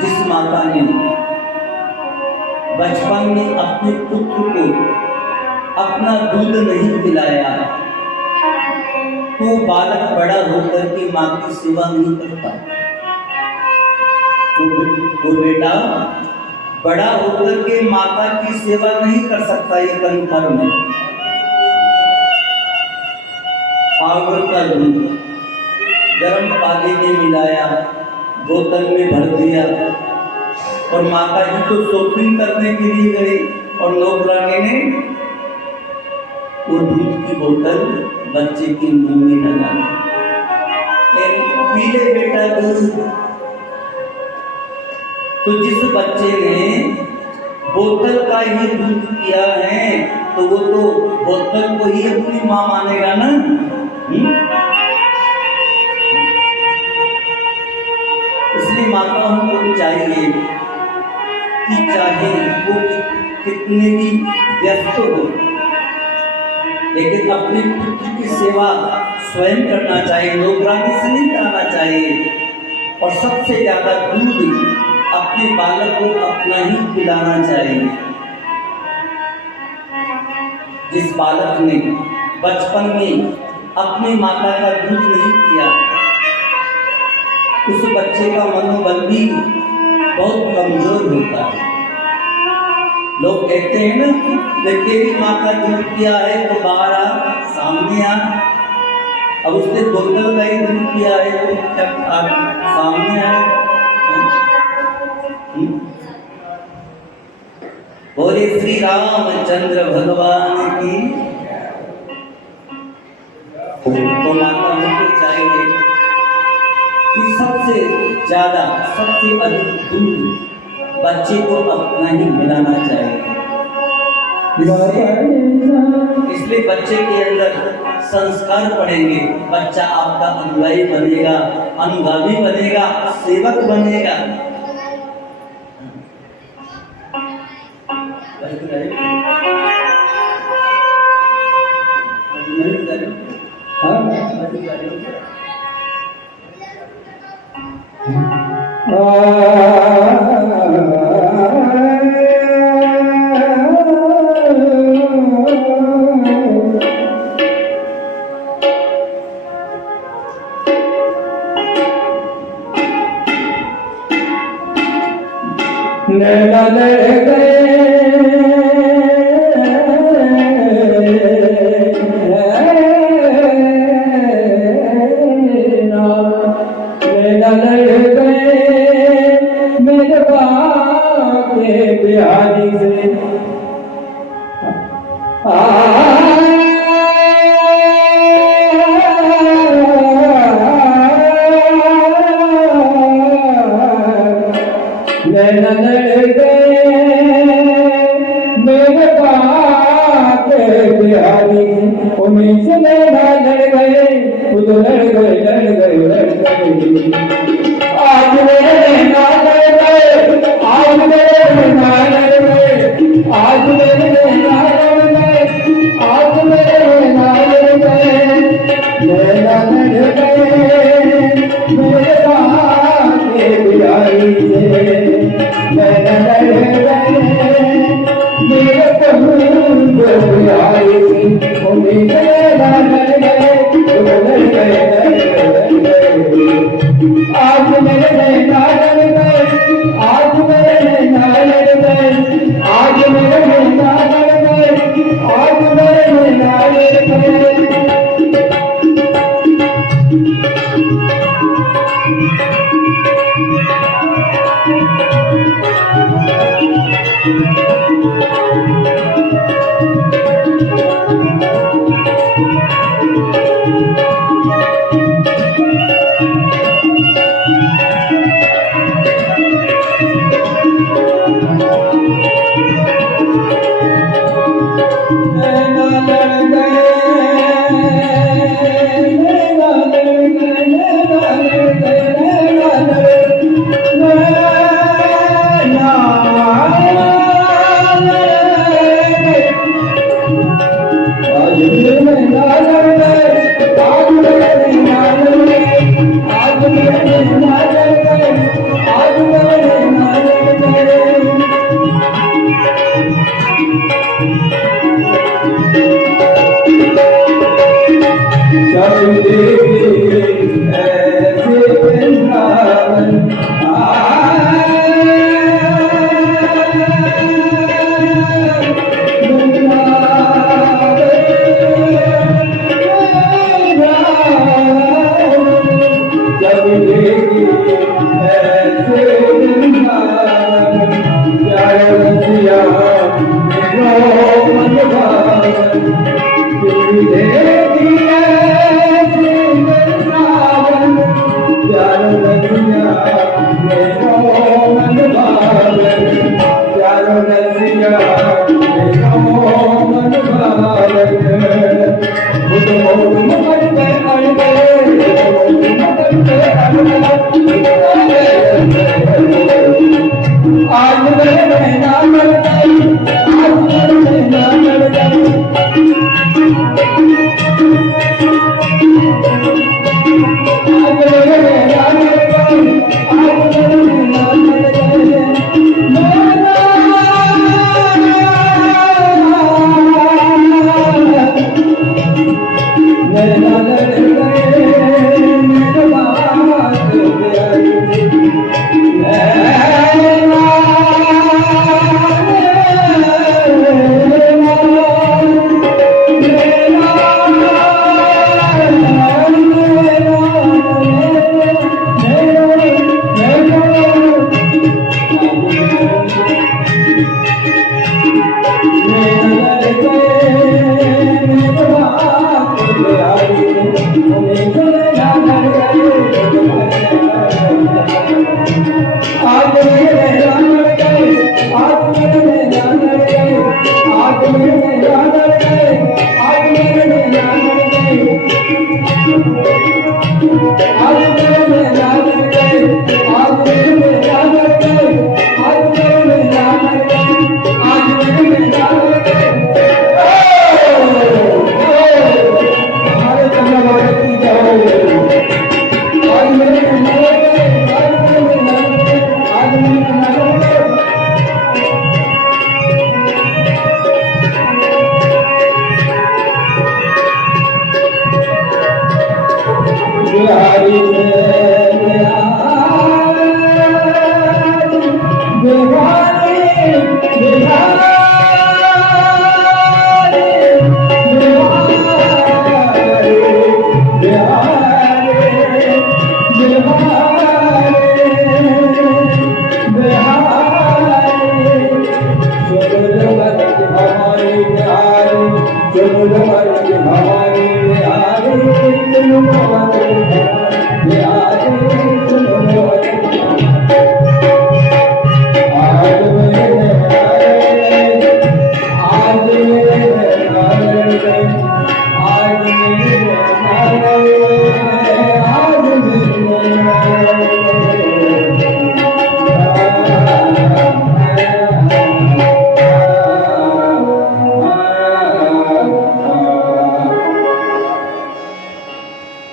जिस माता ने बचपन में अपने पुत्र को अपना दूध नहीं पिलाया, तो बालक बड़ा होकर के माँ की सेवा नहीं करता। तो बेटा बड़ा होकर के माता की सेवा नहीं कर सकता। ये कन्फर्म है। पाउडर का दूध गर्म पानी में मिलाया, बोतल में भर दिया, और माता जी तो शॉपिंग करने के लिए गई और नौकरानी ने वो दूध की बोतल बच्चे के मुंह में लगा दी, पी ले बेटा दूध। तो जिस बच्चे ने बोतल का ही दूध पिया है, तो वो तो बोतल को ही अपनी माँ मानेगा ना। इसलिए माताओं को चाहिए कि चाहे वो कितने भी व्यस्त हो, लेकिन अपने पुत्र की सेवा स्वयं करना चाहिए, नौकरानी से नहीं कराना चाहिए। और सबसे ज्यादा दूध अपने बालक को अपना ही पिलाना चाहिए। जिस बालक ने बचपन में अपनी माता का दूध नहीं पिया, उस बच्चे का मनोबल भी बहुत कमजोर होता है। लोग कहते हैं ना कि तेरी माँ का दूध पिया है तो बाहर आ, सामने आ। अब उसने बोतल का ही दूध पिया है तो क्या सामने आए? बोले श्री रामचंद्र भगवान की। तो माता को चाहिए कि सबसे ज्यादा सबसे अधिक दूध बच्चे को अपना ही मिलाना चाहिए। इसलिए बच्चे के अंदर संस्कार पड़ेंगे, बच्चा आपका अनुयायी बनेगा, अनुगामी बनेगा, सेवक बनेगा। नैना लड़ गए नैना लड़ गए मेरे बाप के बिहारी से। नैना लड़ गए मेरे बाप बिहारी, उन्हीं से नैना लड़ गए, खुद लड़ गए लड़ गए लड़ गए। आज मेरे नैना लड़ गए, आज मेरे नैना लड़ गए, आज मेरे नैना लड़ गए, आज मेरे नैना लड़ गए। नैना लड़ गए मेरे बाप बिहारी से। नैना लड़ गए मेरे बिहारी से, उन्हीं से नैना लड़ गए, लड़ गए लड़ गए। आज मेरे नैना लड़ गए, आज मेरे नैना लड़ गए, आज मेरे नैना लड़ गए, आज मेरे नैना लड़ गए। आज आज मेरे नैना लड़ गए, आज मेरे नैना लड़ गए। आज मेरे नैना लड़ गए, आज मेरे नैना लड़ गए। नैना लड़ गए, मेरे बात प्यारी।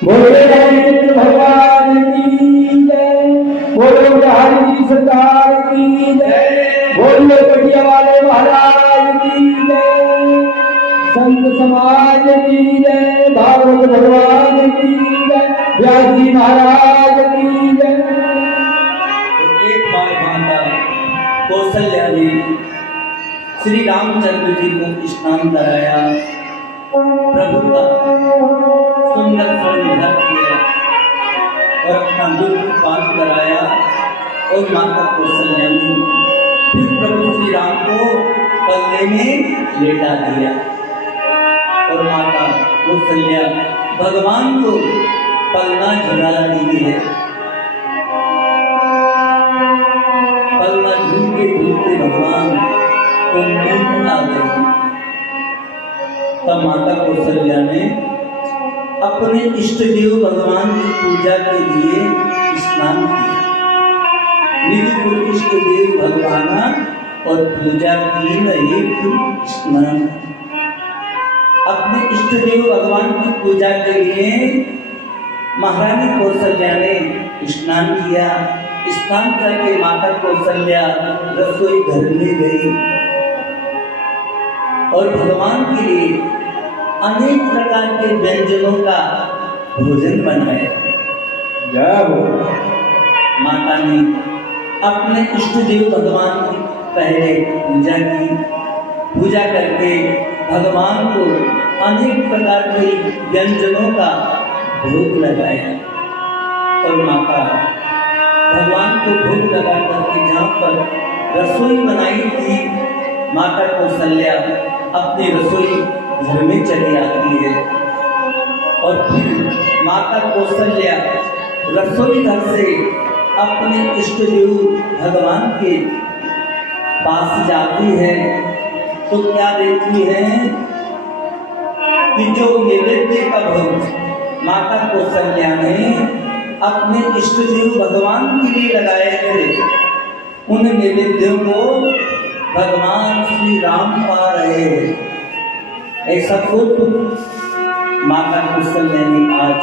बोले रामचंद्र भगवान की जय, बोलो बिहारी जी सरकार की जय, बोलो कटिया वाले महाराज की जय, संत समाज की जय, भागवत भगवान की जय, व्यास जी महाराज की जय। एक बार माता कौशल्या ने श्री रामचंद्र जी को स्नान कराया, प्रभु का सुंदर स्वर्ण किया और अपना दूध पान कराया और माता कौशल्या ने फिर प्रभु श्री राम को पल्ले में लेटा दिया और माता कौशल्या भगवान को पलना झुला रही है। पलना झूलते झूलते भगवान को नींद आ गई। तब माता कौशल्या ने अपने इष्ट देव भगवान की पूजा के लिए स्नान किया। निज को इष्ट देव भगवान और पूजा की नहीं स्नान। अपने इष्ट देव भगवान की पूजा के लिए महारानी कौशल्या ने स्नान किया। स्नान करके माता कौशल्या रसोई घर में गई और भगवान के लिए अनेक प्रकार के व्यंजनों का भोजन बनाया। जब माता ने अपने इष्ट देव भगवान की पहले पूजा की। पूजा करके भगवान को अनेक प्रकार के व्यंजनों का भोग लगाया और माता भगवान को भोग लगा करके जहाँ पर रसोई बनाई थी, माता कौशल्या अपनी रसोई घर में चली आती है और फिर माता कौशल्या रसोई घर से अपने इष्ट देव भगवान के पास जाती है तो क्या देखती है कि जो नैवेद्य का भोग माता कौशल्या ने अपने इष्ट देव भगवान के लिए लगाए थे, उन नैवेद्यों को भगवान श्री राम पा रहे हैं। ऐसा तो माता कौशल्या ने आज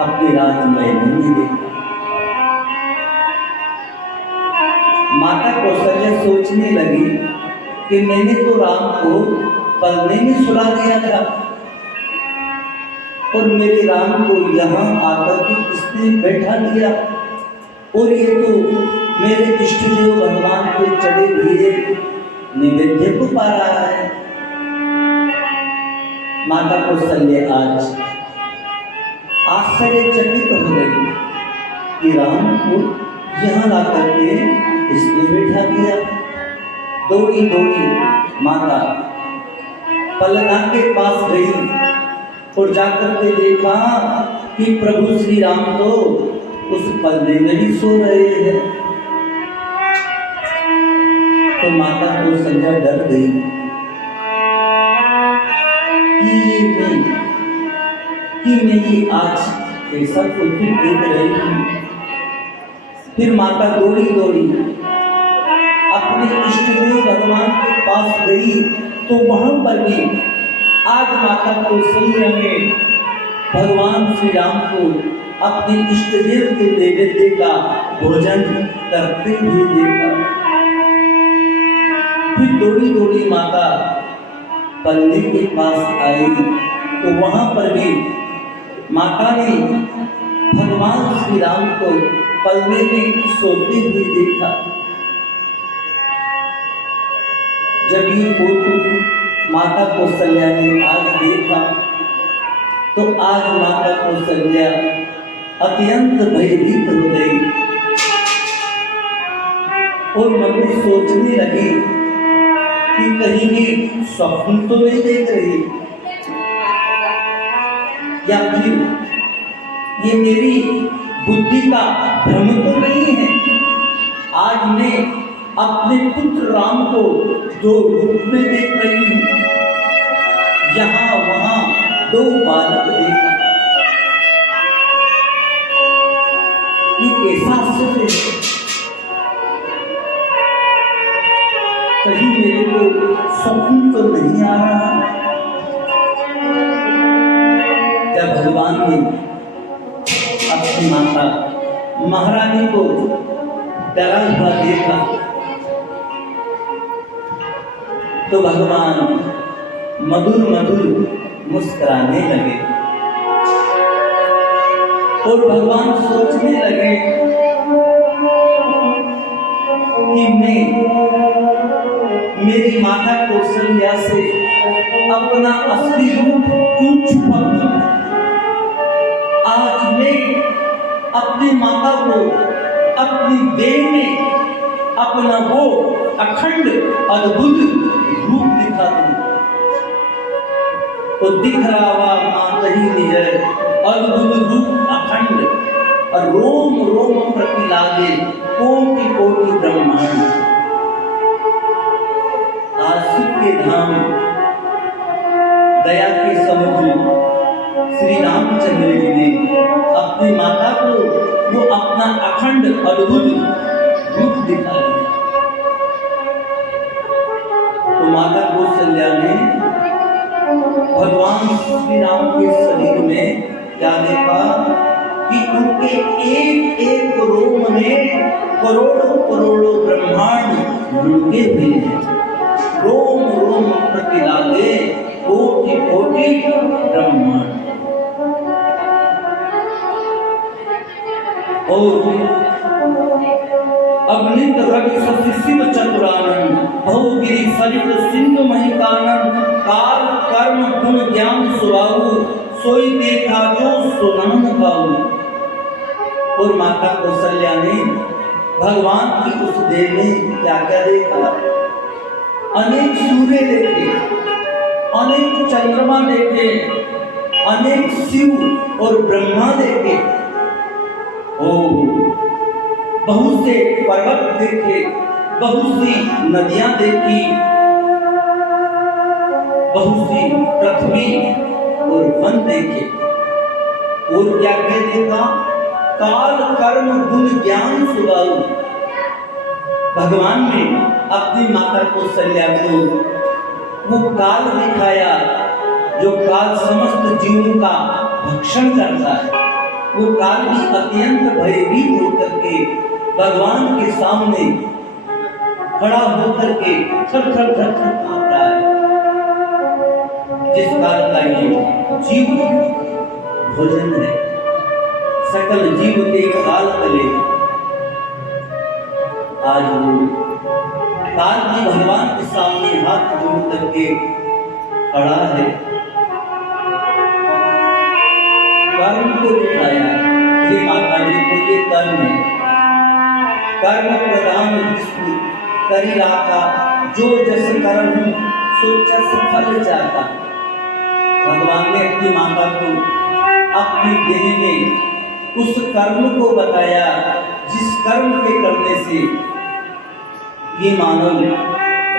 अपने राज में नहीं देखा। माता कौशल्या सोचने लगी कि मैंने तो राम को पलने में सुला दिया था और मेरे राम को यहाँ आकर के किसने बैठा दिया, और ये तो मेरे इष्ट देव भगवान के चढ़े हुए नैवेद्य को पा रहा है। माता कौशल्या आज आश्चर्यचकित हो गई कि राम को यहाँ ला करके इसने बैठा दिया। दौड़ी दौड़ी माता पलना के पास गई और जाकर के देखा कि प्रभु श्री राम तो उस पलने में भी सो रहे हैं। तो माता कौशल्या डर गई कि मैं ये आज ऐसा कुछ देख रही हूँ। फिर माता दौड़ी दौड़ी अपने इष्ट देव भगवान के पास गई तो वहां पर भी आज माता कौशल्या ने भगवान श्री राम को अपने इष्ट देव के नैवेद्य का भोजन करते हुए देखा। फिर दौड़ी दौड़ी माता पलने के पास आई तो वहां पर भी माता ने भगवान श्री राम को पलने में सोते हुए देखा। जब ये फोटो माता कौशल्या ने आज देखा तो आज माता कौशल्या अत्यंत भयभीत हो गई और मन में सोचने लगी कि कहीं भी स्वप्न तो नहीं देख रही, या फिर ये मेरी बुद्धि का भ्रम तो नहीं है। आज मैं अपने पुत्र राम को दो रूप में देख रही हूँ, यहाँ वहाँ दो बालक देखा। ये कैसा आश्चर्य है, कहीं मेरे को स्वप्न तो नहीं आ रहा। जब भगवान ने अपनी माता महारानी को डरा हुआ देखा तो भगवान मधुर मधुर मुस्कुराने लगे और भगवान सोचने लगे कि मेरी माता कौशल्या से अपना असली रूप क्यों छुपाऊं। आज मैं अपनी माता को अपनी देह में अपना वो अखंड अद्भुत रूप दिखा दूं। तो दिख रहा माता ही निज अद्भुत रूप अखंड और रोम रोम प्रति लागे कोटि कोटि ब्रह्मांड। आज सुख के धाम दया के समुद्र श्री रामचंद्र जी ने अपनी माता को वो अपना अखंड अद्भुत रूप दिखा दिया। तो माता कौशल्या ने भगवान श्री राम के शरीर में क्या देखा कि उनके एक एक रोम में करोड़ों करोड़ों ब्रह्मांड लुके हुए हैं। रोम रोम प्रति लागे कोटि कोटि ब्रह्मांड। और अग्नित रवि शशि शिव चतुरानन बहुगिरि सलित सिंधु महिकानन काल कर्म गुण ज्ञान सुराहु सोई देखा जो सुनान पाऊ। और माता कौशल्या ने भगवान की उस देह में क्या क्या देखा, अनेक सूर्य देखे, अनेक चंद्रमा देखे, अनेक शिव और ब्रह्मा देखे, बहुत से पर्वत देखे, बहुत सी नदियां देखी, बहुत सी पृथ्वी और वन देखे। और क्या कहते था, काल कर्म गुण ज्ञान सुगाऊ। भगवान ने अपनी माता कौशल्या को वो काल दिखाया जो काल समस्त जीवों का भक्षण करता है। वो काल भी अत्यंत भयभीत होकर के भगवान के सामने खड़ा होकर के थर थर थर थर कांप रहा है। जिस काल का ये जीव भोजन है, सकल जीव के काल तले आज वो काल भी भगवान के सामने हाथ जोड़ करके खड़ा है। कर्म को दिखाया, हे माता जी को ये कर्म है, कर्म प्रधान विष्णु करी राखा, जो जस कर्म सो जस फल जाता। भगवान ने अपनी माता को अपनी देह में उस कर्म को बताया जिस कर्म के करने से ये मानव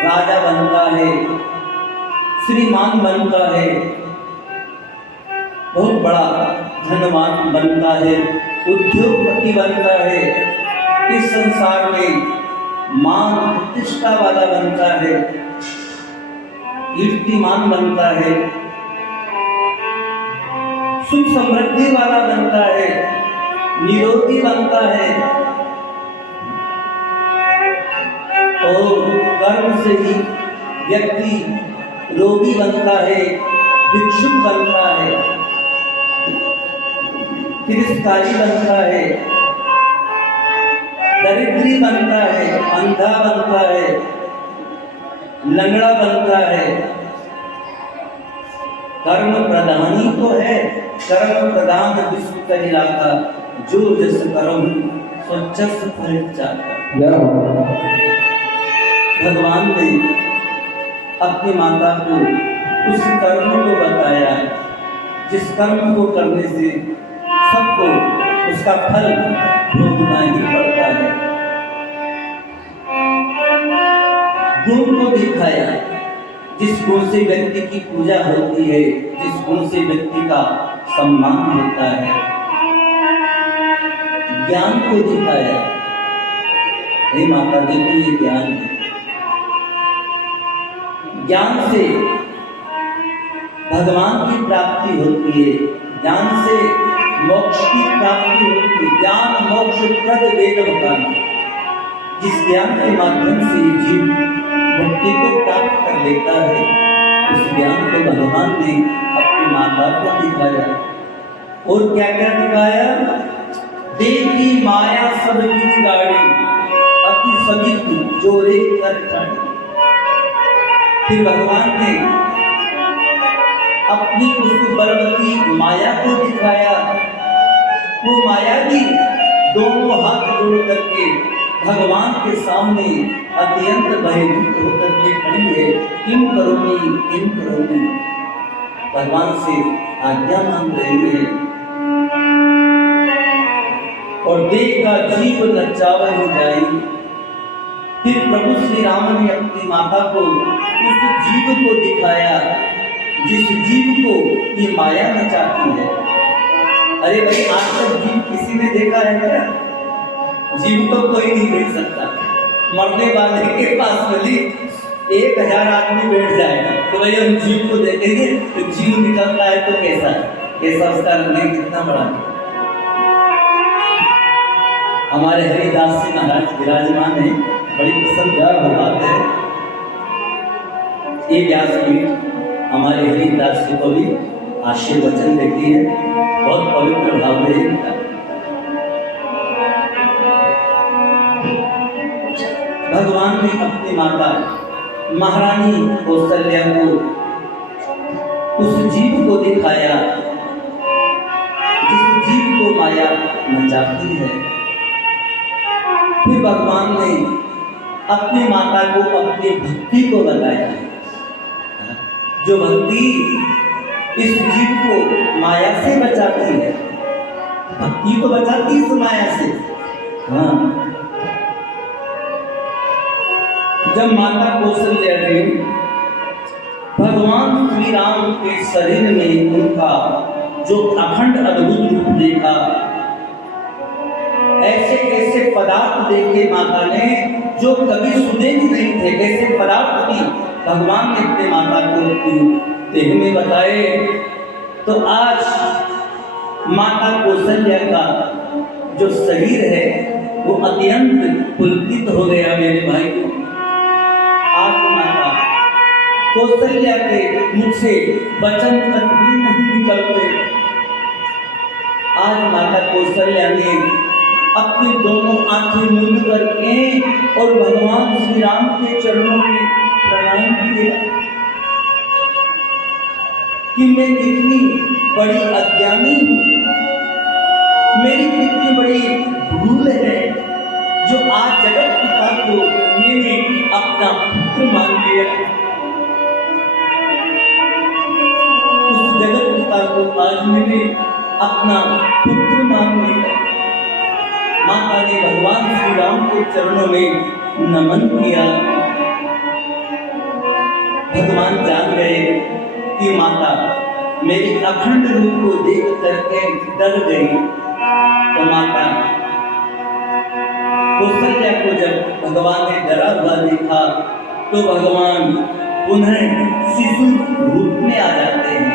राजा बनता है, श्रीमान बनता है, बहुत बड़ा धनवान बनता है, उद्योगपति बनता है, इस संसार में मान प्रतिष्ठा वाला बनता है, कीर्तिमान बनता है, सुख समृद्धि वाला बनता है, निरोगी बनता है। और कर्म से ही व्यक्ति रोगी बनता है, भिक्षुक बनता है, तिरस्कारी बनता है, दरिद्री बनता है, अंधा बनता है, लंगड़ा बनता है। कर्म प्रधान ही तो है, कर्म प्रधान विश्व करी राखा, जो जस कर्म सो जस फल जाता। भगवान ने अपनी माता को उस कर्म को बताया जिस कर्म को करने से सबको उसका फल भोगना ही पड़ता है। गुण को दिखाया, जिस गुण से व्यक्ति की पूजा होती है, जिस गुण से व्यक्ति का सम्मान होता है। ज्ञान को दिखाया, हे माता जी को ये ज्ञान है, ज्ञान से भगवान की प्राप्ति होती है, ज्ञान से मोक्ष की प्राप्ति होती है। ज्ञान मोक्ष प्रद वेद बताना, जिस ज्ञान के माध्यम से जीव मुक्ति को प्राप्त कर लेता है, उस ज्ञान को भगवान ने अपनी माता को दिखाया। और क्या क्या दिखाया, देखी माया सब की गाड़ी, अति सभी जोरे कर ठाड़ी। फिर भगवान ने अपनी उस बलवती माया को दिखाया। वो माया भी दोनों हाथ जोड़ करके भगवान के सामने अत्यंत भयभीत होकर के खड़ी है। किम करोमी किम करोमी, भगवान से आज्ञा मांग रही है। और देखा जीव लज्जावा हो जाई। फिर प्रभु श्री राम ने अपनी माता को उस जीव को दिखाया जिस जीव को ये माया नचाती है। अरे भाई, आज तक जीव किसी ने देखा है क्या? जीव तो कोई नहीं देख सकता। मरने वाले के पास भली 1000 आदमी बैठ जाए तो भाई हम जीव को देखेंगे तो जीव निकलता है तो कैसा उसका निर्णय कितना बड़ा। हमारे हरिदास जी महाराज विराजमान है, बड़ी पसंद बात है। ये व्यासपीठ हमारे हरिदास जी को भी आशीर्वचन देती है, बहुत पवित्र भाव है इनका। भगवान ने अपनी माता महारानी कौशल्या को उस जीव को दिखाया जिस जीव को माया नचाती है। फिर भगवान ने अपनी माता को अपनी भक्ति को बताया, जो भक्ति इस जीव को माया से बचाती है। भक्ति तो बचाती इस माया से। हाँ, जब माता कौशल्या ने भगवान श्री राम के शरीर में उनका जो अखंड अद्भुत रूप देखा, ऐसे ऐसे पदार्थ देखे माता ने जो कभी सुने भी नहीं थे। ऐसे पदार्थ भी भगवान ने अपने माता को देह में बताए। तो आज माता कौशल्या का जो शरीर है वो अत्यंत पुलकित हो गया मेरे भाई। आज माता कौशल्या के मुख से वचन तक भी नहीं निकलते। आज माता कौशल्या ने अपनी दोनों आंखें मूंद करके और भगवान श्री राम के चरणों में प्रणाम किया कि मैं कितनी बड़ी अज्ञानी हूँ, मेरी कितनी बड़ी भूल है जो आज जगत पिता को मैंने अपना पुत्र मान लिया। उस जगत पिता को आज मैंने अपना पुत्र मान लिया। माता ने भगवान श्री राम के चरणों में नमन किया। भगवान जान गए कि माता मेरे अखंड रूप को देख करके डर गई। तो माता कौशल्या को जब भगवान ने डरा हुआ देखा तो भगवान पुनः शिशु रूप में आ जाते हैं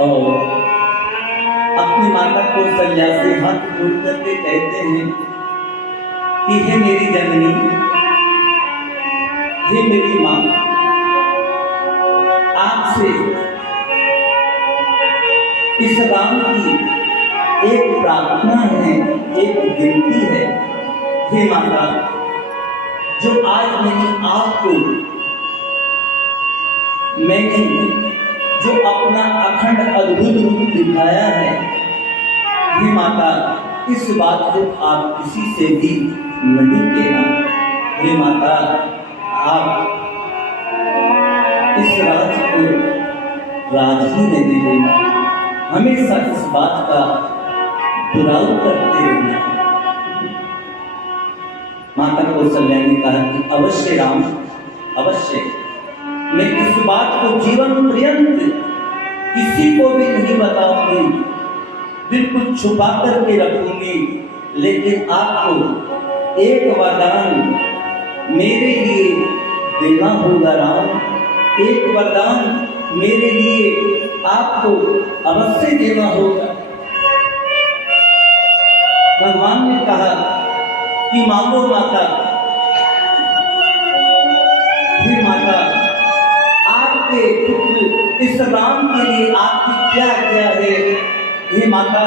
और अपनी माता कौशल्या से हाथ जोड़ करके कहते हैं कि हे मेरी जननी, हे मेरी माँ, आपसे इस राम की एक प्रार्थना है, एक विनती है। हे माता, जो आज मैंने जो अपना अखंड अद्भुत रूप दिखाया है, हे माता, इस बात को आप किसी से भी नहीं कहना। हे माता, आप इस राज को राज ही नहीं देना, हमेशा इस बात का दुराव करते रहना। माता कौशल्या ने कहा कि अवश्य राम, अवश्य मैं इस बात को जीवन पर्यंत किसी को भी नहीं बताऊंगी, बिल्कुल छुपा करके रखूंगी। लेकिन आपको एक वरदान मेरे लिए देना होगा राम, एक वरदान मेरे लिए आपको अवश्य देना होगा। भगवान ने कहा कि मांगो माता। फिर माता, आपके पुत्र इस राम के लिए आपकी क्या आज्ञा है? हे माता,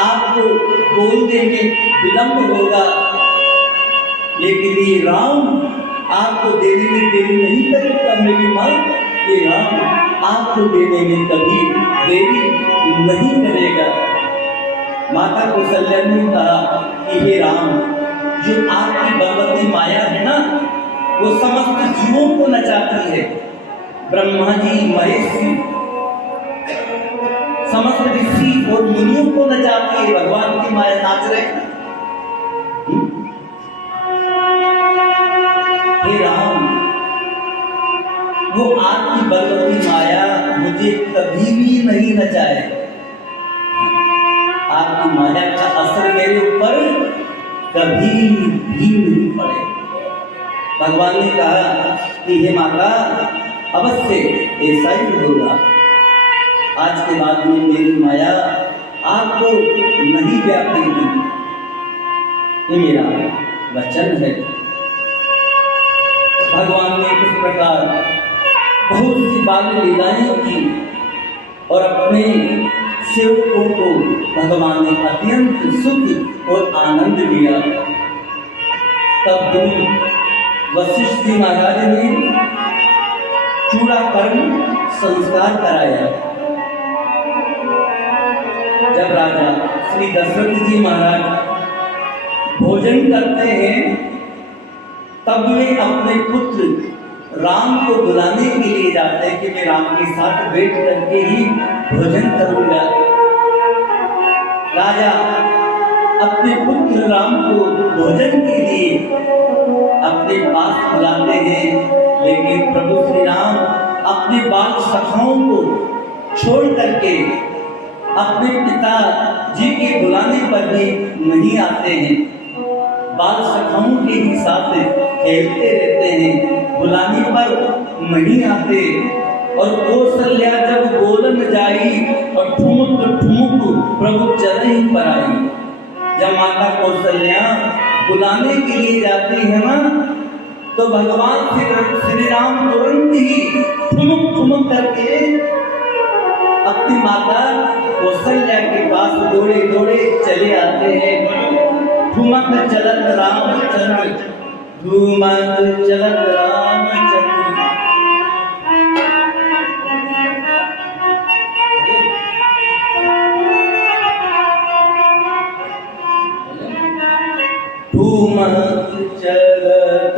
आपको बोलने में विलंब होगा, लेकिन ये राम आपको देने में देरी नहीं करेगा मेरी माँ। ये राम आपको देने में कभी देरी नहीं करेगा। माता कौशल्या ने कहा कि हे राम, जो आपकी भगवती माया है ना, वो समस्त जीवों को नचाती है। ब्रह्मा जी, महेश जी, समस्त ऋषि और मुनियों को नचाती है। भगवान की माया नाच रहे। हे राम, वो आपकी भगवती माया मुझे कभी भी नहीं नचाए। आपकी माया का असर मेरे ऊपर कभी भी नहीं पड़े। भगवान ने कहा कि हे माता, अवश्य ऐसा ही होगा। आज के बाद में मेरी माया आपको नहीं व्यापेगी, ये मेरा वचन है। भगवान ने इस प्रकार बहुत सी बाल लीलाएं की और अपने सेवकों को भगवान ने अत्यंत सुख और आनंद दिया। तब वशिष्ठ जी महाराज ने चूड़ाकर्ण संस्कार कराया। जब राजा श्री दशरथ जी महाराज भोजन करते हैं, तब वे अपने पुत्र राम को बुलाने के लिए जाते हैं कि मैं राम के साथ बैठ करके ही भोजन करूंगा। राजा अपने पुत्र राम को भोजन के लिए अपने पास बुलाते हैं, लेकिन प्रभु श्री राम अपने बाल सखाओं को छोड़ करके अपने पिता जी के बुलाने पर भी नहीं आते हैं। बाल सखाओं के ही साथ खेलते रहते हैं, बुलाने पर नहीं आते। और कौशल्या जब बोलन जाई और ठुमुक ठुमुक प्रभु चरण पर आई। जब माता कौशल्या बुलाने के लिए जाती है ना, तो भगवान श्री राम तुरंत ही ठुमुक ठुमुक करके अपनी माता कौशल्या के पास दौड़े दौड़े चले आते हैं। ठुमक चलत रामचंद्र, ठुमक चलत रामचंद्र। ठुमक चलत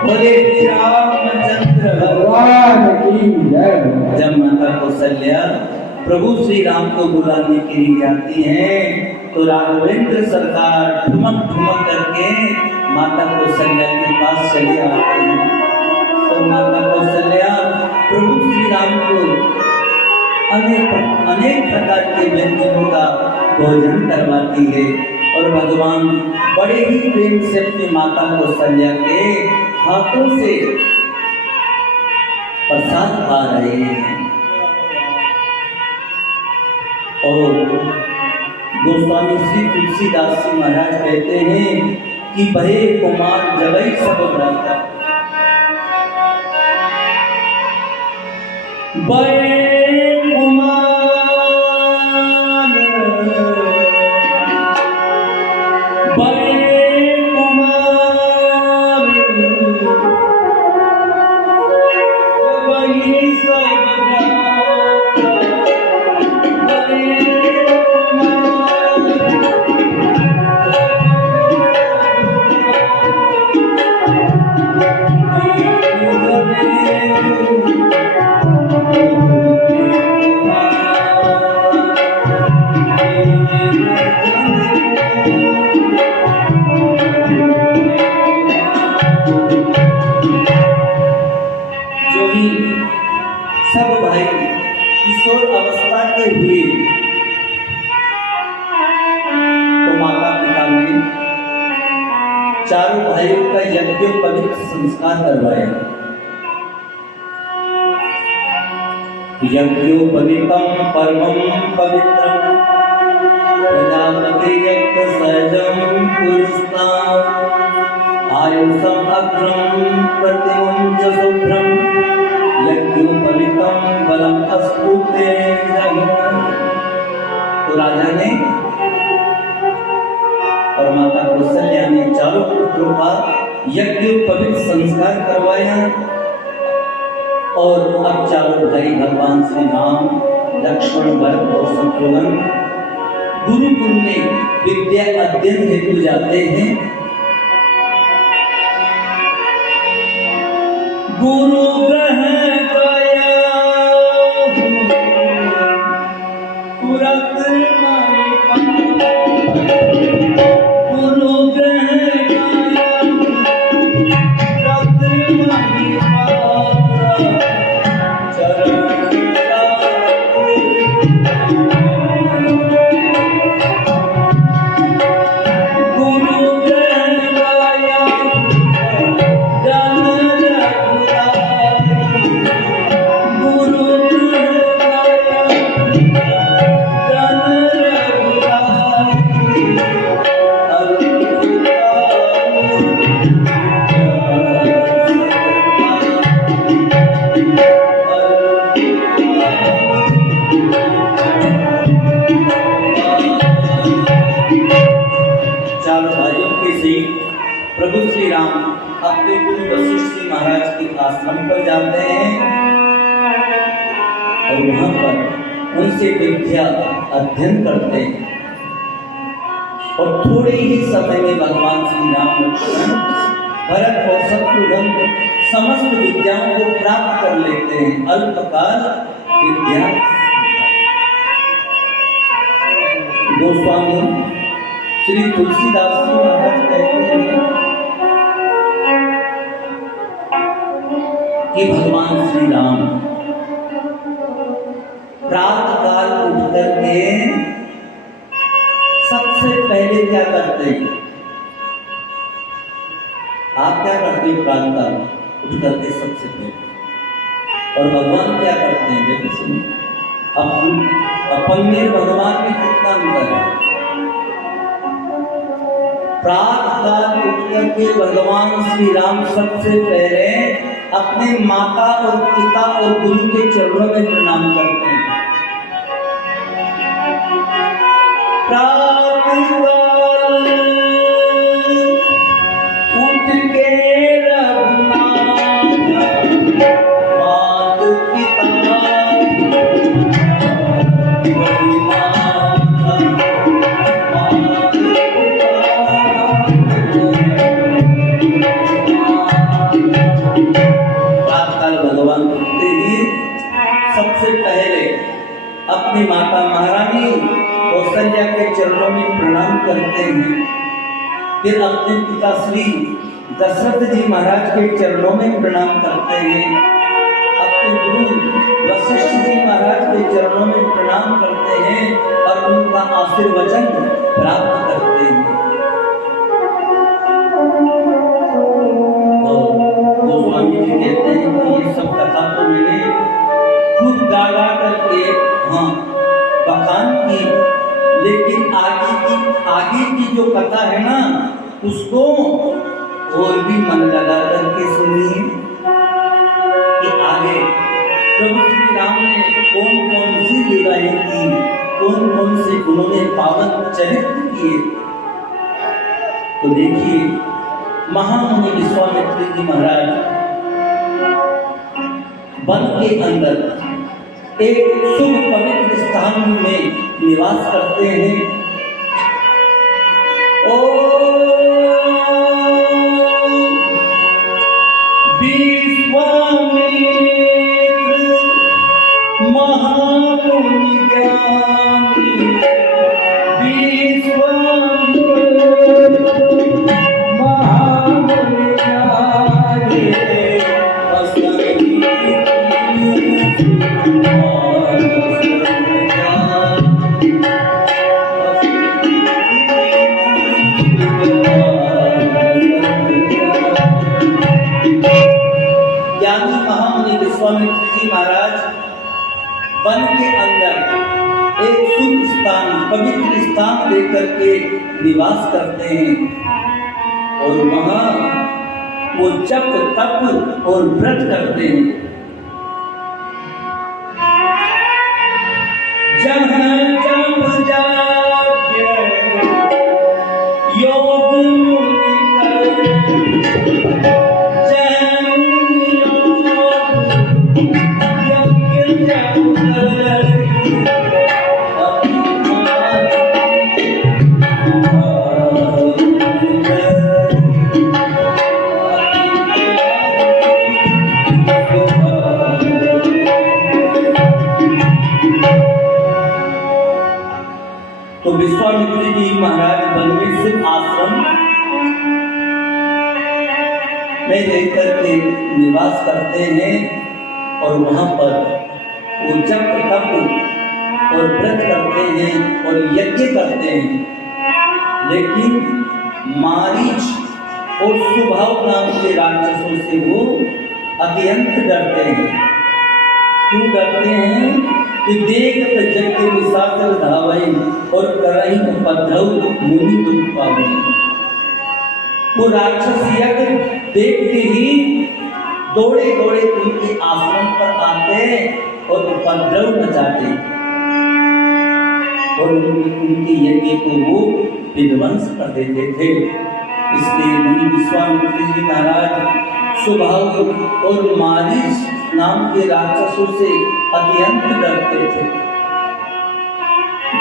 बोले श्री रामचंद्र भगवान की जय। जब माता कौशल्या प्रभु श्री राम को बुलाने के लिए आती हैं, तो राघवेंद्र सरकार ठुमक ठुमक करके माता कौशल्या के पास चले आते हैं। तो माता कौशल्या प्रभु श्री राम को अनेक प्रकार के व्यंजनों का भोजन करवाती है। और भगवान बड़े ही प्रेम से अपनी माता कौशल्या के हाथों से प्रसाद पा रहे हैं। और गोस्वामी श्री तुलसीदास जी महाराज कहते हैं कि भये कुमार जबई सब भ्राता, भये कुमार सब भाई किशोर अवस्था के हुए, तो माता पिता ने चारों भाइयों का यज्ञोपवीत संस्कार करवाया। यज्ञोपवीतम परमं पवित्रं प्रजापति यज्ञ सहजं पुरस्तात् आयुषं अग्रं प्रतिमुञ्च शुभ्रं यज्ञोपवीतम बलम अस्तु ते। तो राजा ने और माता कौशल्या ने चारों पुत्रों का यज्ञ पवित्र संस्कार करवाया और अब चारों भाई भगवान श्री राम, लक्ष्मण, भरत और शत्रुघ्न गुरुकुल में विद्या अध्ययन हेतु जाते हैं। गुरु ग्रह गया तुरंत गुरु ग्रह गया प्रभु श्री राम अपने गुरु वशिष्ठ जी महाराज के आश्रम पर जाते हैं और वहां पर उनसे विद्या अध्ययन करते हैं और थोड़े ही समय में भगवान श्री राम, लक्ष्मण, भरत और शत्रुघ्न समस्त विद्याओं को प्राप्त कर लेते हैं। अल्पकाल विद्या। गोस्वामी श्री तुलसीदास जी महाराज कहते हैं कि भगवान श्री राम प्रातः काल उठ करके सबसे पहले क्या करते हैं? आप क्या करते हो प्रातः काल उठ करके सबसे पहले? और भगवान क्या करते हैं? देखो सुनिए, अपन में भगवान में कितना अंतर है। प्रातः काल उठ करके भगवान श्री राम सबसे पहले अपने माता और पिता और गुरु के चरणों में प्रणाम करते हैं। प्रातः काल उठ के रघुनाथ मात पिता भगवान उठते ही सबसे पहले अपनी माता महारानी कौशल्या के चरणों में प्रणाम करते हैं। फिर अपने पिता श्री दशरथ जी महाराज के चरणों में प्रणाम करते हैं। अपने गुरु वशिष्ठ जी महाराज के चरणों में प्रणाम करते हैं और उनका आशीर्वचन प्राप्त करते हैं। गोस्वामी जी कहते हैं कि ये सब कथा तो मैंने खुद गा करके बखान की, लेकिन आगे की जो कथा है ना, उसको और भी मन लगा करके सुनिए कि आगे प्रभु श्री राम ने कौन कौन सी लीलाएं की, कौन कौन से उन्होंने पावन चरित्र किए। तो देखिए, महामुनि विश्वामित्र जी महाराज वन के अंदर एक शुभ पवित्र स्थान में निवास करते हैं। विश्वामित्र महामुनि ज्ञानी, विश्वामित्र जी महाराज वन के अंदर एक शुद्ध स्थान, पवित्र स्थान लेकर के निवास करते हैं और वहां वो जप तप और व्रत करते हैं। जहाँ जप जा में रहकर के निवास करते हैं और वहाँ पर वो जप तप और व्रत करते हैं और यज्ञ करते हैं। लेकिन मारीच और सुभाव नाम के राक्षसों से वो अत्यंत डरते हैं। क्यों डरते हैं? कि देखत जग के निशाचर धावई और करई उपद्रव मुनि दुख पावई। वो राक्षस यज्ञ देखते ही दौड़े दौड़े उनके आश्रम पर आते और उपद्रव मचाते और उनके यज्ञ को वो विध्वंस कर देते थे। इसलिए मुनि विश्वामित्र जी महाराज स्वभाव और मारीच नाम के राक्षसों से अत्यंत डरते थे।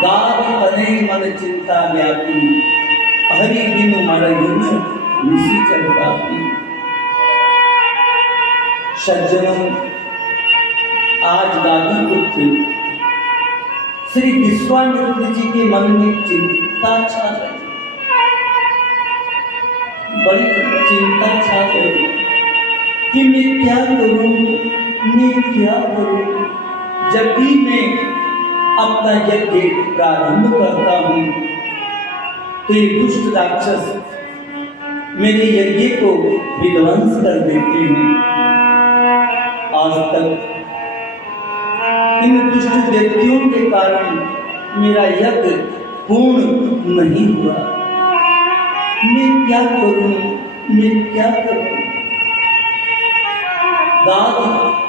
गाव तने मन चिंता व्यापी हरि बिनु मरहिन निशिचर पापी। सज्जनों, आज गादी पुत्र श्री विश्वामित्र जी के मन में चिंता छा गई, बड़ी चिंता छा गई कि मैं क्या करूं, मैं क्या करूं। जब भी मैं अपना यज्ञ प्रारंभ करता हूं तो ये दुष्ट राक्षस मेरे यज्ञ को विध्वंस कर देते हैं। आज तक इन दुष्ट व्यक्तियों के कारण मेरा यज्ञ पूर्ण नहीं हुआ। मैं क्या करूं, मैं क्या करूं। गाद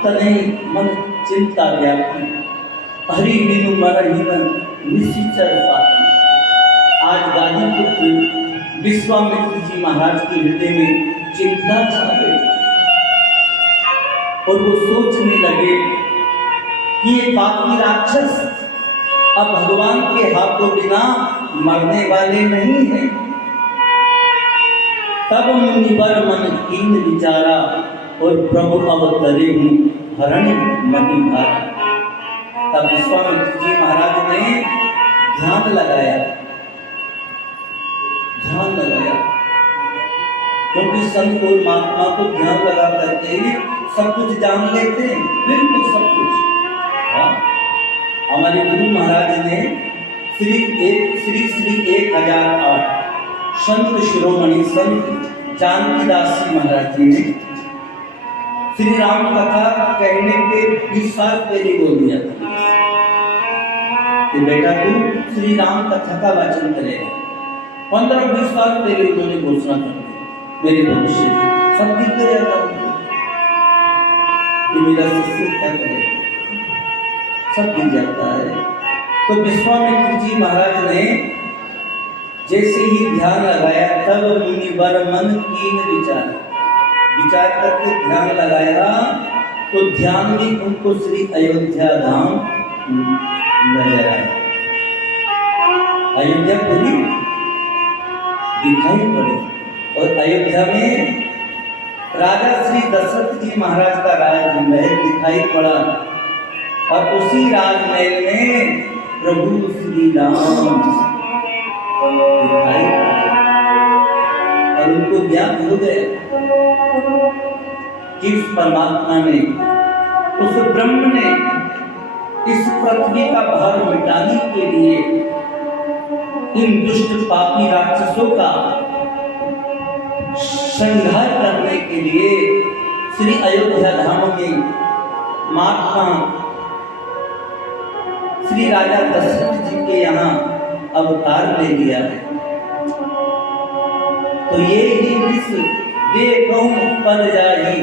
तने मन चिंता व्यापी हरि बिनु मरहिन निशिचर पापी। आज गादी पुत्र विश्वामित्र जी महाराज के हृदय में चिंता छा गई और वो सोचने लगे कि ये पापी राक्षस अब भगवान के हाथों बिना मरने वाले नहीं हैं। तब मुनिवर मन कीन विचारा और प्रभु अवतरे हूँ हरण मही भारा। तब विश्वामित्र जी महाराज ने ध्यान लगाया, क्योंकि संत और महात्मा को ध्यान लगा करके ही सब कुछ जान लेते हैं, बिल्कुल सब कुछ। हाँ, हमारे गुरु महाराज ने श्री 1008 संत शिरोमणि संत जानकीदास जी महाराज जी ने श्री राम कथा कहने के 20 साल पहले बोल दिया था कि बेटा तू श्री राम कथा का वाचन करेगा। 15-20 साल पहले उन्होंने घोषणा कर दी मेरे भविष्य सब दिख गया था कि मेरा शिष्य क्या करेगा, सब दिख जाता है। तो विश्वामित्र जी महाराज ने जैसे ही ध्यान लगाया तब मुनिवर मन कीन विचार करके ध्यान लगाया तो ध्यान में उनको श्री अयोध्या धाम नजर आया। अयोध्या पूरी दिखाई पड़ी और अयोध्या में राजा श्री दशरथ जी महाराज का राजमहल दिखाई पड़ा और उसी राजमहल में प्रभु श्री राम दिखाई पड़े और उनको ज्ञान हो गया कि उस परमात्मा ने, उस ब्रह्म ने इस पृथ्वी का भार मिटाने के लिए इन दुष्ट पापी राक्षसों का संहार करने के लिए श्री अयोध्या धाम में महात्मा श्री राजा दशरथ जी के यहाँ अवतार ले लिया है। तो ये ही विश्व देखो पद जाही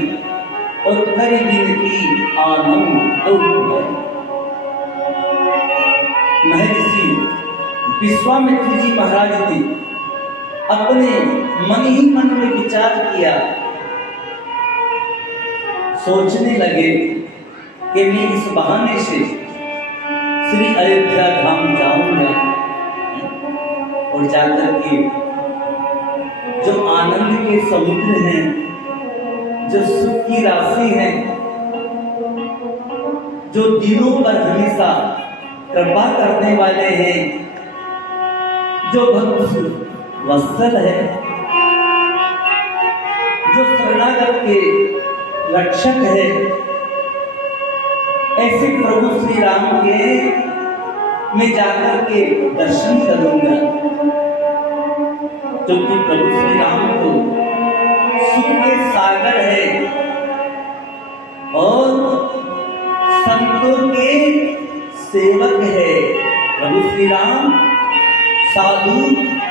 और करी विनती आनंद महर्षि विश्वामित्र जी महाराज ने अपने मन ही मन में विचार किया, सोचने लगे कि मैं इस बहाने से श्री अयोध्या धाम जाऊंगा और जाकर के जो आनंद के समुद्र हैं, जो सुख की राशि है, जो दिनों पर हमेशा कृपा करने वाले हैं, जो भक्त वत्सल है, जो शरणागत के रक्षक है, ऐसे प्रभु श्री राम के मैं जाकर के दर्शन करूंगा, क्योंकि प्रभु श्री राम तो सुख के सागर है और संतों के सेवक है। प्रभु श्री राम साधु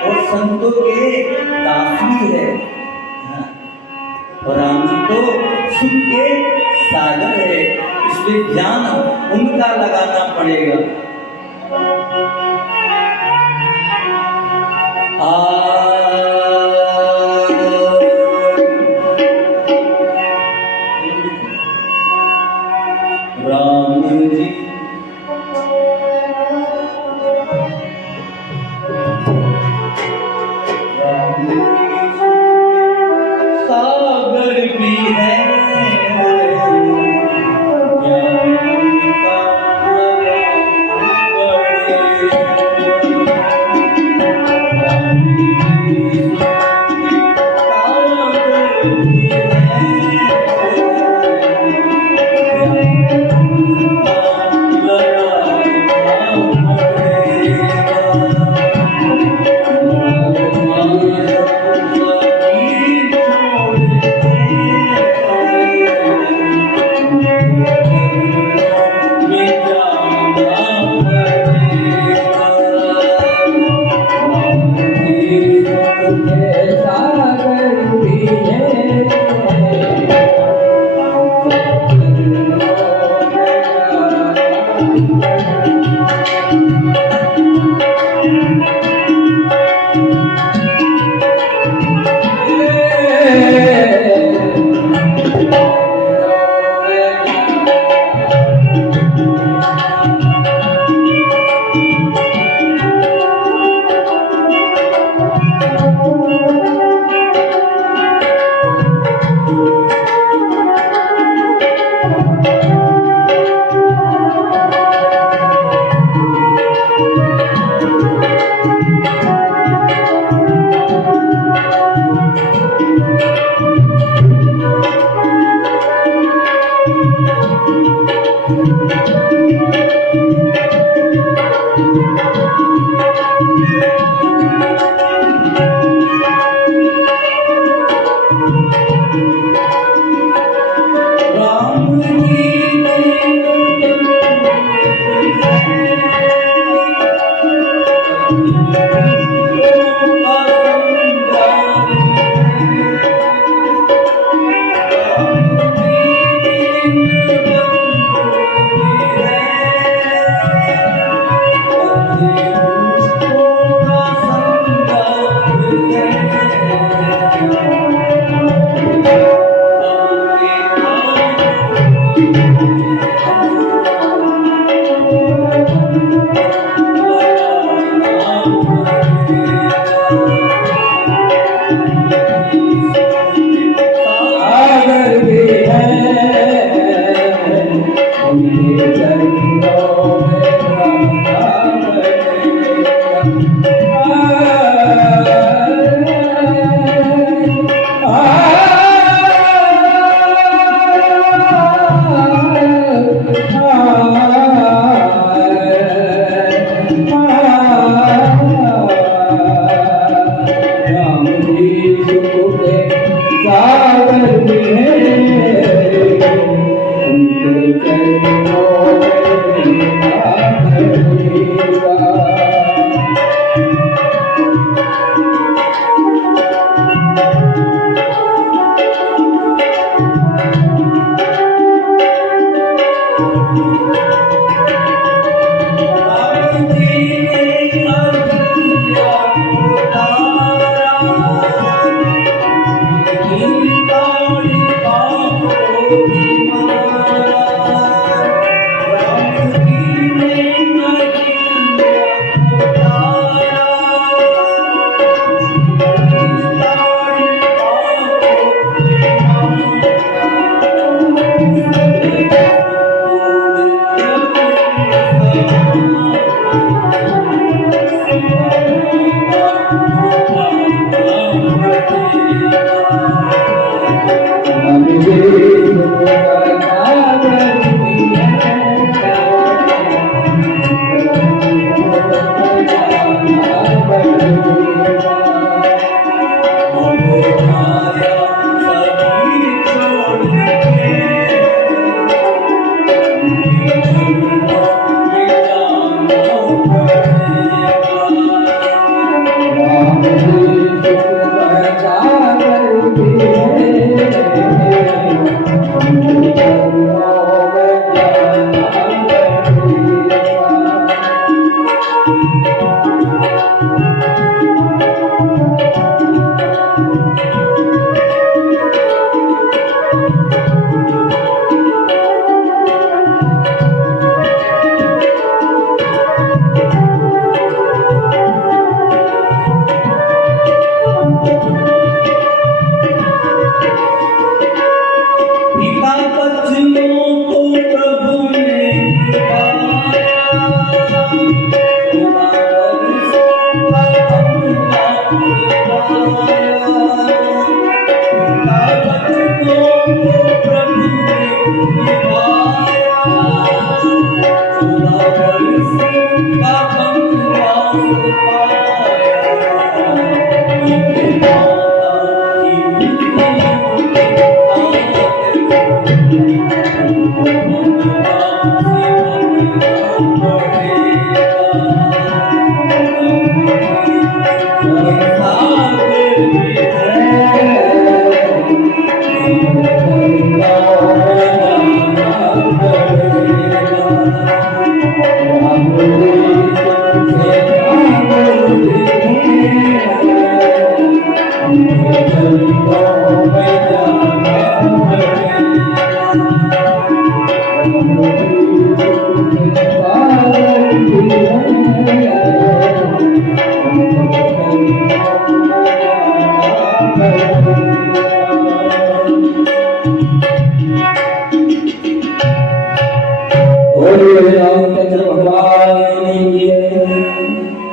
और संतों के दास भी है। हाँ। और राम जी तो सुख के सागर है, इसलिए ध्यान उनका लगाना पड़ेगा। राम जी सागर भी है, करती पिता बच्चों को प्रभु ने रामचंद्र भगवान की जय,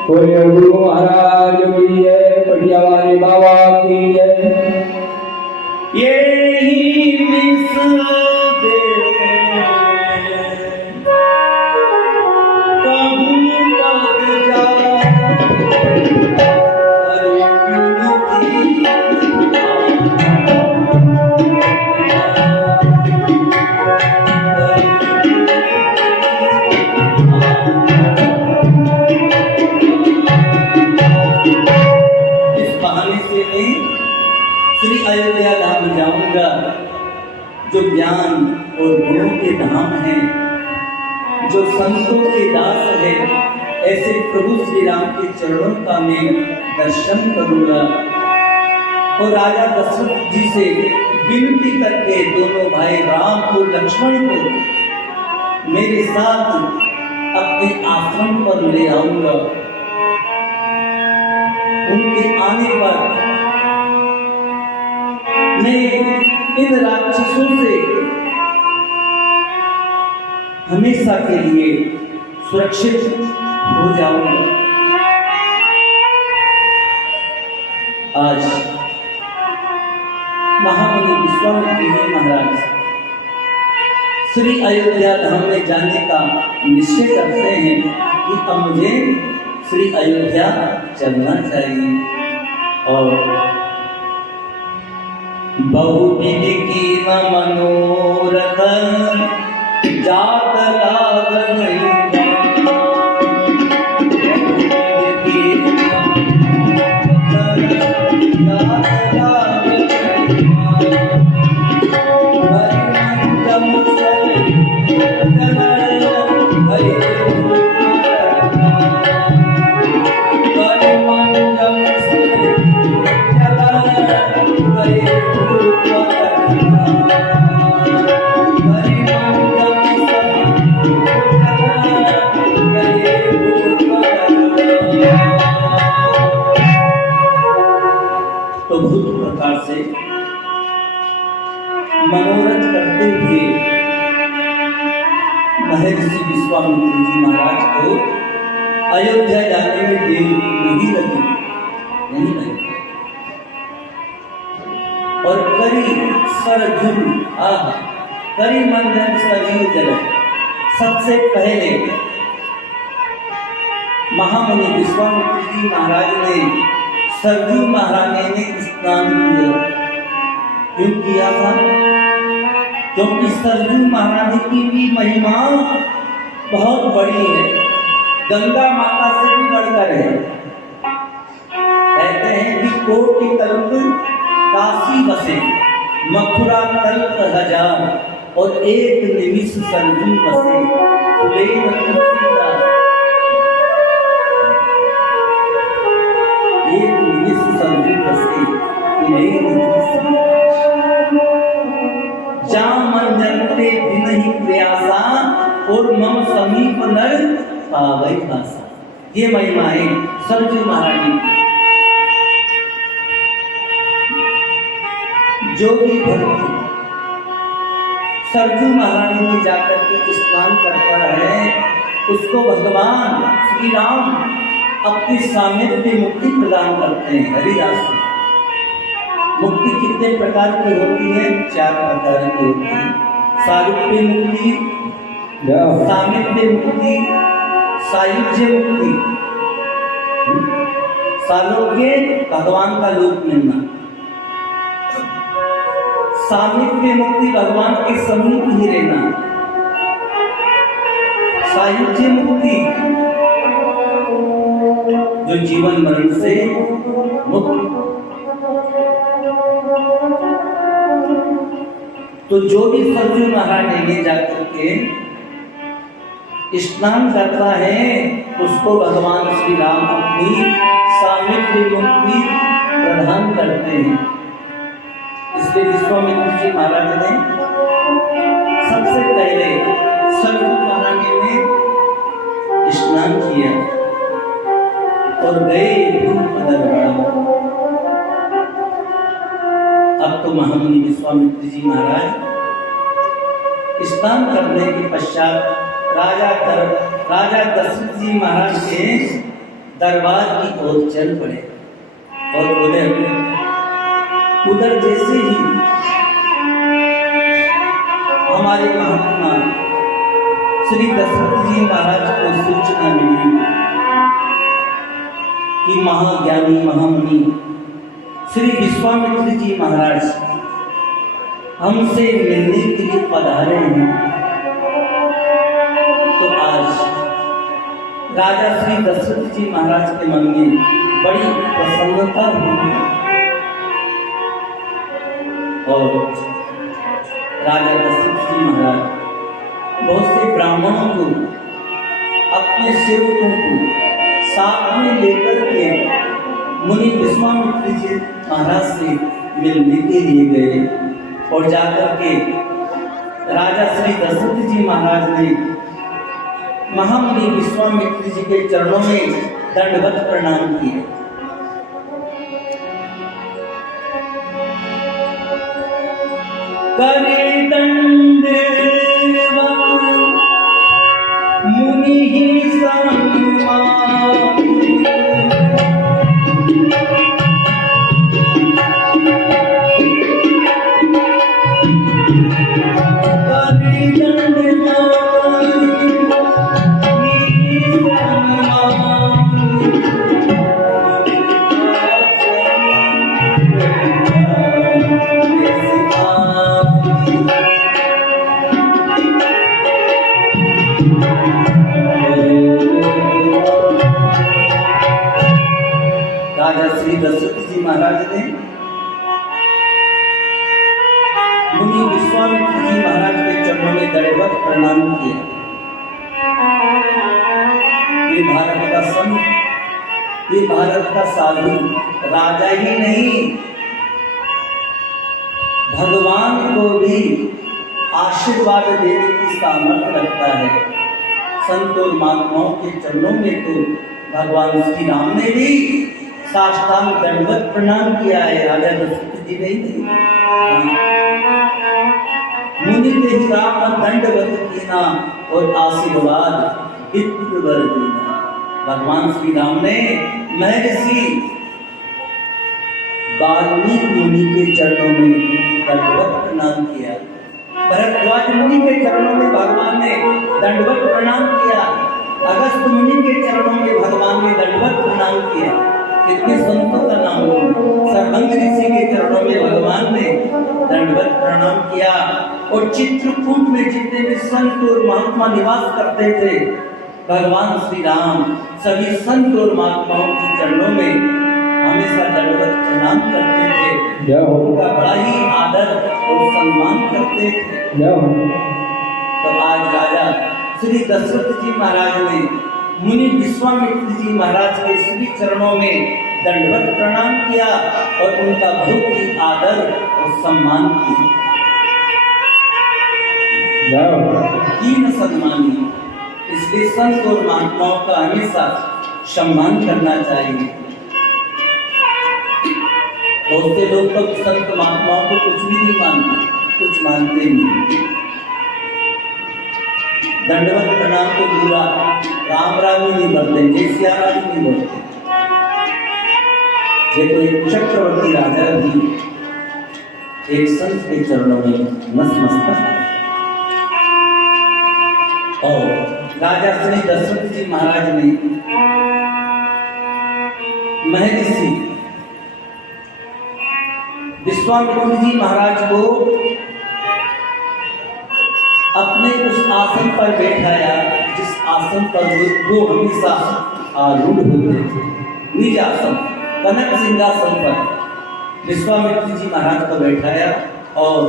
गुरु महाराज की जय, बढ़िया वाले बाबा की जय। यही मिस दे कबू पग जा इस बहाने से मैं श्री अयोध्या धाम जाऊंगा, जो ज्ञान और गुणों के धाम है, जो संतों के दास है। ऐसे प्रभु श्री राम के चरणों का मैं दर्शन करूंगा और राजा दशरथ जी से विनती करके दोनों भाई राम को लक्ष्मण को मेरे साथ अपने आश्रम पर ले आऊंगा। उनके आने पर मैं इन राक्षसों से हमेशा के लिए सुरक्षित हो जाऊंगा। आज महामुनि विश्वामित्र जी महाराज श्री अयोध्या धाम में जाने का निश्चय करते हैं कि अब मुझे श्री अयोध्या चलना चाहिए। और बहुविधि की न मनोरथ जात लागन तो भूत प्रकार से मनोरथ करते हुए महर्षि विश्वामित्र जी महाराज को अयोध्या जाने में देर नहीं लगी। और करी सरजुल करी मंजन सजीव जल, सबसे पहले महामुनि विश्वामित्र जी महाराज ने सरजू महारानी ने स्नान किया। क्यों किया था? क्योंकि सरजू महारानी की भी महिमा बहुत बड़ी है, गंगा माता से भी बढ़कर है। कहते हैं कि कोटि कल्प काशी बसे मथुरा कल्प हजार और एक निमिष सरजू बसे फुले न तुलसीदास। एक निमिष सरजू बसे फुले न तुलसीदास। जा मन जनते दिन ही प्रयासा और मम समीप नर पावै भाषा। ये महिमा है सरजू महारानी की। जोगी भक्ति सरजू महारानी में जाकर के स्नान करता है, उसको भगवान श्री राम अपनी सामिप्य मुक्ति प्रदान करते हैं। हरिदास मुक्ति कितने प्रकार की होती है? 4 प्रकार की होती है। सारूप्य मुक्ति, सामिप्य मुक्ति, सायुज्य मुक्ति। सालोक्य भगवान का लोक मिलना, सामिप्य मुक्ति भगवान के समीप ही रहना, सायुज्य मुक्ति जो जीवन मरण से मुक्त। तो जो भी सरजू महारानी में जाकर के स्नान करता है, उसको भगवान श्री राम अपनी सामिप्य मुक्ति प्रदान करते हैं। इसलिए विश्वामित्र जी महाराज ने सबसे पहले सरजू महारानी में स्नान किया और गए धूप दरबार। अब तो महामुनि विश्वामित्र जी महाराज स्नान करने के पश्चात राजा दशरथ जी महाराज के दरबार की ओर चल पड़े और बोले, उधर जैसे ही हमारे महात्मा श्री दशरथ जी महाराज को सूचना मिली कि महाज्ञानी महामुनि श्री विश्वामित्र जी महाराज हमसे मिलने के लिए पधारे हैं, तो आज राजा श्री दशरथ जी महाराज के मन में बड़ी प्रसन्नता हुई और राजा दशरथ जी महाराज बहुत से ब्राह्मणों को, अपने सेवकों को साथ में लेकर के मुनि विश्वामित्र जी महाराज से मिलने के लिए गए और जाकर के राजा श्री दशरथ जी महाराज ने महामुनि विश्वामित्र जी के चरणों में दंडवत प्रणाम किए। करे दंडवत मुनि राजा श्री दशरथ जी महाराज ने मुनि विश्वामित्र जी महाराज के चरणों में दंडवत प्रणाम किया। ये भारत का संत, ये भारत का साधु राजा ही नहीं, भगवान को भी आशीर्वाद देने की सामर्थ्य रखता है। संत और महात्माओं के चरणों में तो भगवान श्री राम ने भी साष्टांग दंडवत प्रणाम किया है, राजा दशरथ जी नहीं थे। मुनि ते राम दंडवत कीना और आशीर्वाद विप्र वर देना। भगवान श्री राम ने महर्षि वाल्मीकि मुनि के चरणों में दंडवत प्रणाम किया। भरद्वाज मुनि के चरणों में भगवान ने दंडवत प्रणाम किया। अगस्त मुनि के चरणों में भगवान ने दंडवत प्रणाम किया। कितने संतों का नाम लो। सर्वंग ऋषि के चरणों में भगवान ने दंडवत प्रणाम किया। और चित्रकूट में जितने भी संत और महात्मा निवास करते थे, भगवान श्री राम सभी संत और महात्माओं के चरणों में हमेशा दंडवत प्रणाम करते थे। जय हो। उनका बड़ा ही आदर और सम्मान करते थे। जय हो। तो आज राजा श्री दशरथ जी महाराज ने मुनि विश्वामित्र जी महाराज के श्री चरणों में दंडवत प्रणाम किया और उनका बहुत ही आदर और सम्मान किया। जय हो। कीन सम्मानी, इसलिए संत और महात्माओं का हमेशा सम्मान करना चाहिए। बहुत से लोग तो संत महात्माओं को कुछ भी नहीं मानते, कुछ मानते नहीं। दंडवत प्रणाम को पूरा राम राम ही नहीं बोलते, जय सिया राम ही नहीं बोलते। देखो एक चक्रवर्ती राजा भी एक संत के चरणों में नतमस्तक है। और राजा श्री दशरथ जी महाराज ने महर्षि विश्वामित्र जी महाराज को अपने उस आसन पर बैठाया जिस आसन पर वो हमेशा आरूढ़ होते थे, निज आसन कनक सिंहासन पर विश्वामित्र जी महाराज को बैठाया और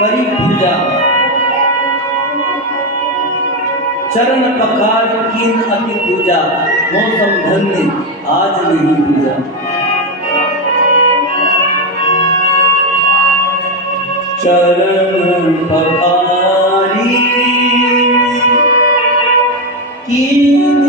करी पूजा। चरण पखार कीन अति पूजा, मौसम धन्य आज नहीं पूजा। चरण पखारी कीन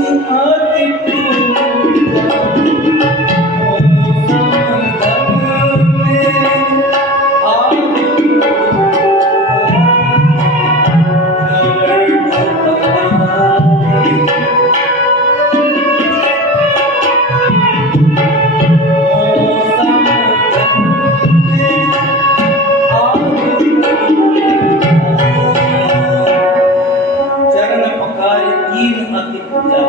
अति पूजा,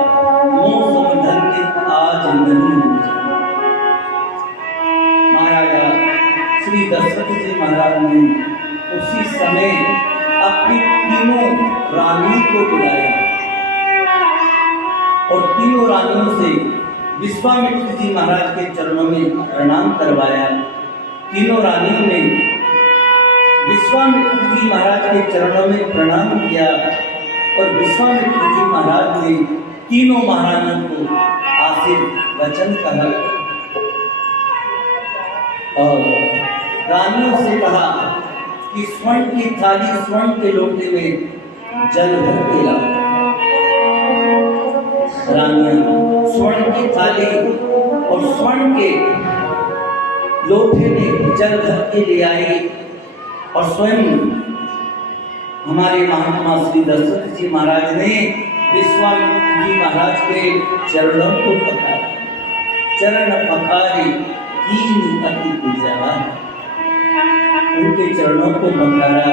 श्री दशरथ जी महाराज ने उसी समय अपनी तीनों रानियों को बुलाया और तीनों रानियों से विश्वामित्र जी महाराज के चरणों में प्रणाम करवाया। तीनों रानियों ने विश्वामित्र जी महाराज के चरणों में प्रणाम किया और विश्वामित्र जी महाराज ने तीनों महारानियों को आशीर्वचन कहा और रानियों से कहा कि स्वर्ण की थाली स्वर्ण के लोटे में जल भर के लाओ। रानियां स्वर्ण की थाली और स्वर्ण के लोटे में जल भर के ले आई और स्वयं हमारे महात्मा श्री दशरथ जी महाराज ने विश्वामित्र जी महाराज के चरणों को पखारा। चरण पखारी कीन अति पूजा, उनके चरणों को पखारा,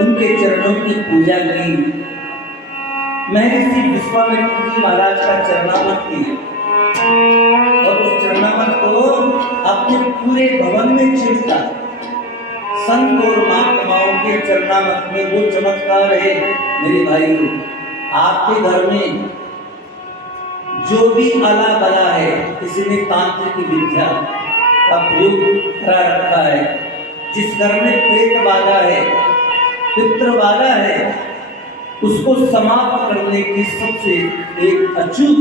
उनके चरणों की पूजा की। महर्षि विश्वामित्र जी महाराज का चरणामत किया और उस चरणामत को अपने पूरे भवन में छिड़का। संत और महात्माओं के चरणामत में वो चमत्कार है मेरे भाइयों। आपके घर में जो भी अला बला है, किसी ने तांत्रिक विद्या का प्रयोग करा रखा है, जिस घर में प्रेत बाधा है, पितृ बाधा है, उसको समाप्त करने की सबसे एक अचूक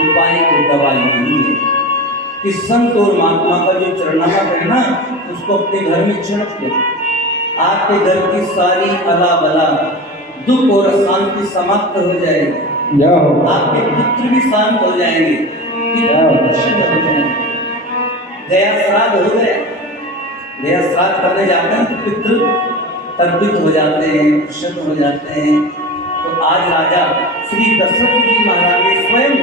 उपाय को दवाई नहीं है कि संत और महात्मा का जो चरणामत है ना, उसको अपने घर में छिड़क दो। आपके घर की सारी अला बला, दुख और अशांति समाप्त हो जाएगी। आपके पुत्र भी शांत हो जाएंगे, प्रसन्न हो जाएंगे। गया श्राद्ध हो गया, गया श्राद्ध करने जाते हैं तो पितृ तर्पित हो जाते हैं, प्रसन्न हो जाते हैं। तो आज राजा श्री दशरथ जी महाराज ने स्वयं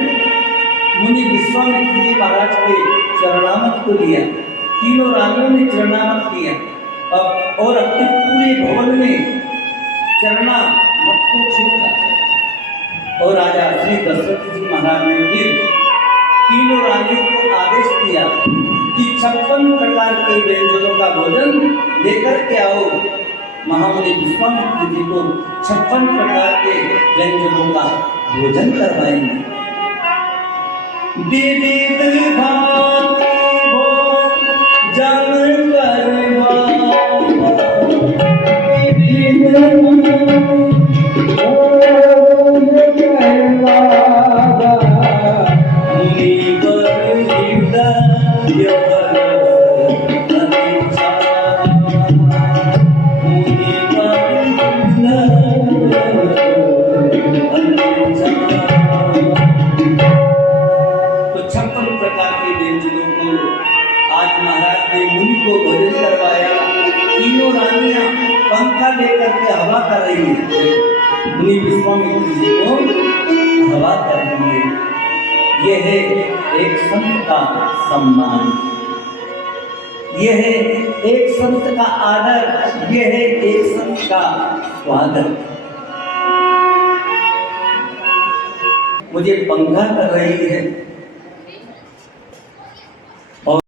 मुनि विश्वामित्र जी महाराज के चरणामत को लिया। तीनों रानियों ने चरणामत किया और अपने पूरे भवन में चरणामत को छिड़का। और राजा श्री दशरथ जी महाराज ने फिर तीनों रानियों को आदेश दिया कि 56 प्रकार के व्यंजनों का भोजन लेकर के आओ। महामुनि विश्वामित्र जी को 56 प्रकार के व्यंजनों का भोजन करवाएंगे। विविध भांति भोजन करवावा, विविध मुनिवर हृदय बरस अति छावा, मुनिवर हृदय अति छावा। तो 56 प्रकार के व्यंजनों को आज महाराज ने मुनि को भोजन करवाया। तीनों रानियां पंखा लेकर के हवा कर रही है, मुनि विश्वामित्र जी को हवा कर रही है। यह है एक संत का सम्मान, यह है एक संत का आदर, यह है एक संत का स्वागत। मुझे पंखा कर रही है